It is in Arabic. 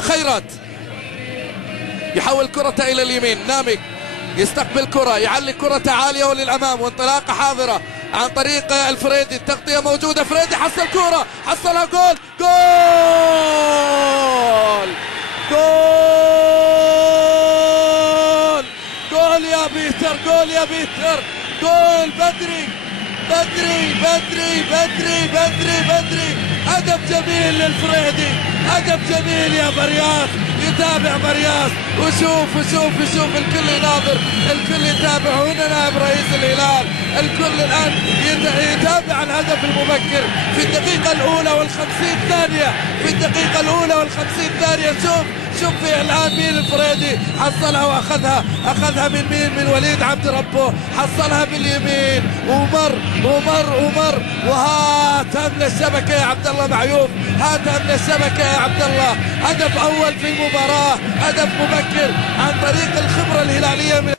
خيرات يحول كرة إلى اليمين. نامك يستقبل كرة، يعلق كرة عالية وللأمام وانطلاقة حاضرة عن طريق الفريدي. التغطية موجودة، فريدي حصل كرة، حصلها. جول جول جول جول يا بيتر، جول يا بيتر، جول بدري بدري بدري بدري بدري بدري. هدف جميل للفريدي، هدف جميل يا برياس. يتابع برياس وشوف الكل يناظر، الكل يتابع. هنا نائب رئيس الهلال، الكل الآن يتابع الهدف المبكر في الدقيقة الأولى والخمسين ثانية، في الدقيقة الأولى والخمسين ثانية. شوف الآن مين الفريدي حصلها وأخذها من مين؟ من وليد عبد ربه، حصلها باليمين ومر وهاتها من الشبكة يا عبد الله معيوف، هاتها من الشبكة يا عبد الله. هدف أول في المباراة، هدف مبكر عن طريق الخبرة الهلالية من